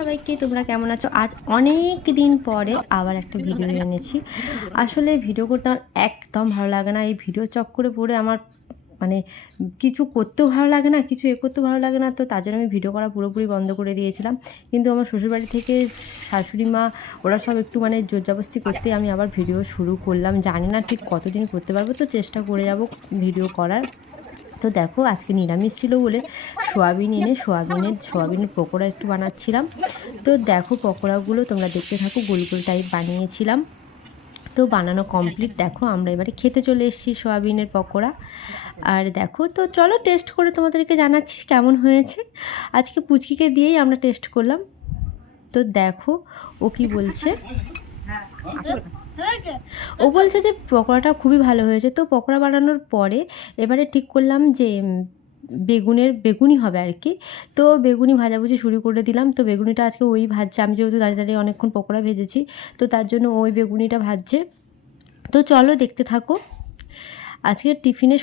সবাইকে, তোমরা কেমন আছো? আজ অনেক দিন পরে আবার একটা ভিডিও এনেছি। আসলে ভিডিও করতে আমার একদম ভালো লাগে না। এই ভিডিও চক্করে পড়ে আমার মানে কিছু করতেও ভালো লাগে না, কিছু করতেও ভালো লাগে না। তো তার জন্য আমি ভিডিও করা পুরোপুরি বন্ধ করে দিয়েছিলাম। কিন্তু আমার শ্বশুরবাড়ি থেকে শাশুড়ি মা ওরা সব একটু জোরজবস্তি করতে আমি আবার ভিডিও শুরু করলাম। জানি না ঠিক কতদিন করতে পারবো, তো চেষ্টা করে যাব ভিডিও করার। তো দেখো, আজকে নিরামিষ ছিল বলে সোয়াবিন এনে সোয়াবিনের পকোড়া একটু বানাচ্ছিলাম। তো দেখো, পকোড়াগুলো তোমরা দেখতে থাকো, গোল গোল টাইপ বানিয়েছিলাম। তো বানানো কমপ্লিট। দেখো, আমরা এবারে খেতে চলে এসেছি সোয়াবিনের পকোড়া। আর দেখো, তো চলো টেস্ট করে তোমাদেরকে জানাচ্ছি কেমন হয়েছে। আজকে পুচকিকে দিয়েই আমরা টেস্ট করলাম। তো দেখো ও কি বলছে। ও বলছে যে পকোড়াটা খুবই ভালো হয়েছে। তো পকোড়া বানানোর পরে এবারে ঠিক করলাম যে বেগুনি হবে আর কি। তো বেগুনি ভাজাভুজি শুরু করে দিলাম। তো বেগুনিটা আজকে ওই ভাজছে, আমি যেহেতু দাঁড়িয়ে দাঁড়িয়ে অনেকক্ষণ পকোড়া ভেজেছি, তো তার জন্য ওই বেগুনিটা ভাজছে। তো চলো দেখতে থাকো। আজকের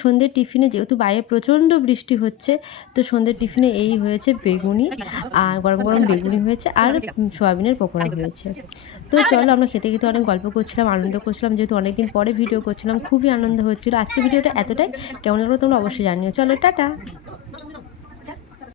সন্ধ্যের টিফিনে যেহেতু বাইরে প্রচণ্ড বৃষ্টি হচ্ছে, তো সন্ধ্যের টিফিনে এই হয়েছে বেগুনি, আর গরম গরম বেগুনি হয়েছে, আর সোয়াবিনের পকোড়া হয়েছে। তো চলো, আমরা খেতে খেতে অনেক গল্প করছিলাম, আনন্দ করছিলাম, যেহেতু অনেকদিন পরে ভিডিও করছিলাম, খুবই আনন্দ হচ্ছিলো। আজকের ভিডিওটা এতটাই। কেমন লাগলো তোমরা অবশ্যই জানিও। চলো, টাটা।